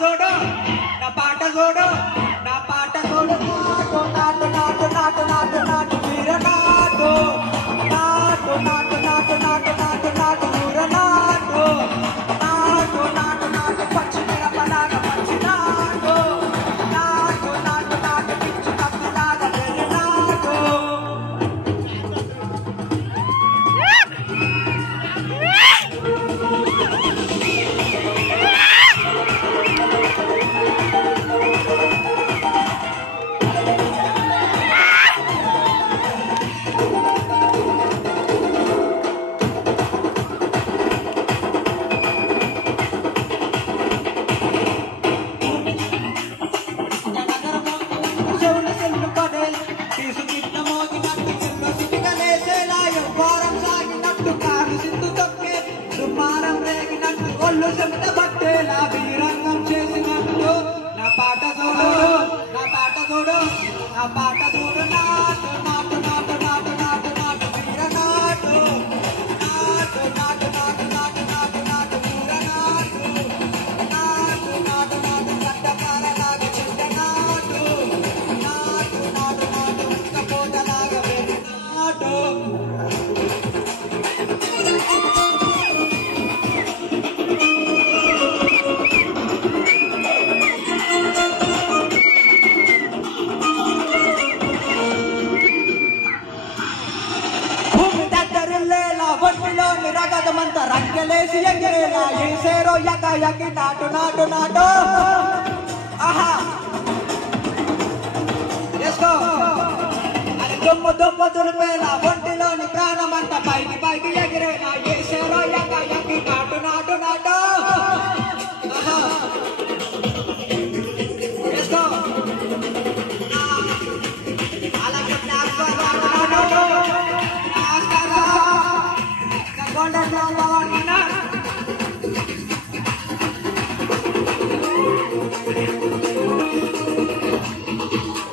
చూడు నా పాట చూడు నా పాట చూడు నాటు నాటు నాటు నాటు నాటు వీర నాటు నాటు నాటు నాటు నాటు నాటు నాటు వీర నాటు నాటు నాటు నాటు పచ్చి మిరపలాగా పచ్చి నాటు నాటు నాటు నాటు పిచ్చు కత్తిలాగా వెర్రి నాటు ఒళ్ళు చెమట పట్టేలా వీరంగం చేసినట్టు నా పాట చూడు నా పాట చూడు నా పాట చూడు నాటు నాటు నాటు నాటు నాటు నాటు వీర నాటు నాటు నాటు నాటు నాటు నాటు నాటు వీర నాటు నాటు నాటు నాటు గడ్డపారలాగా చెడ్డ నాటు నాటు నాటు నాటు ఉక్కపోతలాగా వెర్రి నాటు ఒంటిలోని రగదమంతా రంగలేసి ఎగిరేలా ఏసేరో యక యకి నాటు నాటు నాటు ఆహా వేసుకో అది దుమ్ము దుమ్ము దులిపేలా ఒంటిలోని ప్రాణమంతా పైకి పైకి ఎగిరేలా ఏసేరో యక యకి నాటు నాటు నాటు ఆహా వేసుకో అలాగే golden brown bawang winner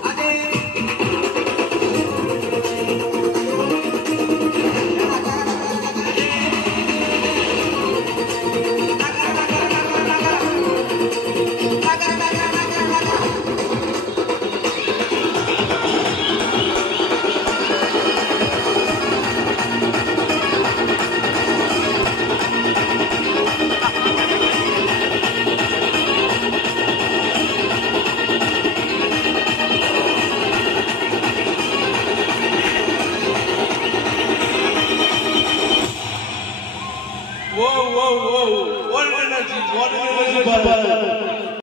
ade Whoa, whoa, whoa. What an energy, brother.